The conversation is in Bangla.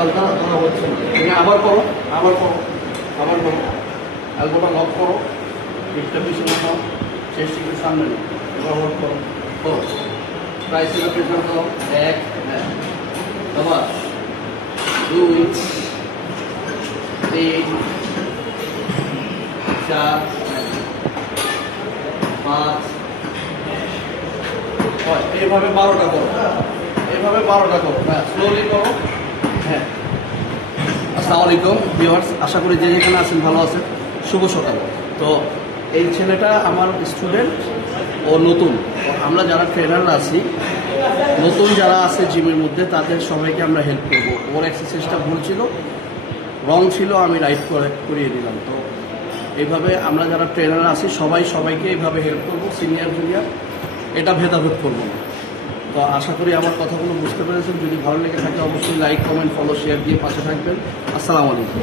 পাল্টা ধরা হচ্ছে না। তুমি আবার করো, আবার করো, আবার করো, এলবোটা লক করো, পিঠটা পিছনে নাও, চেস্ট একটু সামনে নাও, এবার হোল্ড করো, করো, ট্রাইসেপটা পেছনে দাও, এক, হ্যাঁ, আবার 2, 3, 4, 5, 6, এইভাবে 12টা করো, এইভাবে 12টা করো, হ্যাঁ, স্লোলি করো, হ্যাঁ। আসসালামু আলাইকুম ভিউয়ার্স, আশা করি যে যেখানে আছেন ভালো আছেন। শুভ সকাল। তো এই ছেলেটা আমার স্টুডেন্ট, ও নতুন। আমরা যারা ট্রেনাররা আছি, নতুন যারা আছে জিমের মধ্যে, তাদের সবাইকে আমরা হেল্প করব। ওর এক্সারসাইজটা ভুল ছিল, রং ছিল, আমি রাইট করিয়ে দিলাম। তো এইভাবে আমরা যারা ট্রেনার আছি সবাইকে এইভাবে হেল্প করব, সিনিয়র জুনিয়র, এটা ভেদাভেদ করবো না। তো আশা করি আমার কথাগুলো বুঝতে পেরেছেন। যদি ভালো লেগে থাকে অবশ্যই লাইক, কমেন্ট, ফলো, শেয়ার দিয়ে পাশে থাকবেন। আসসালামু আলাইকুম।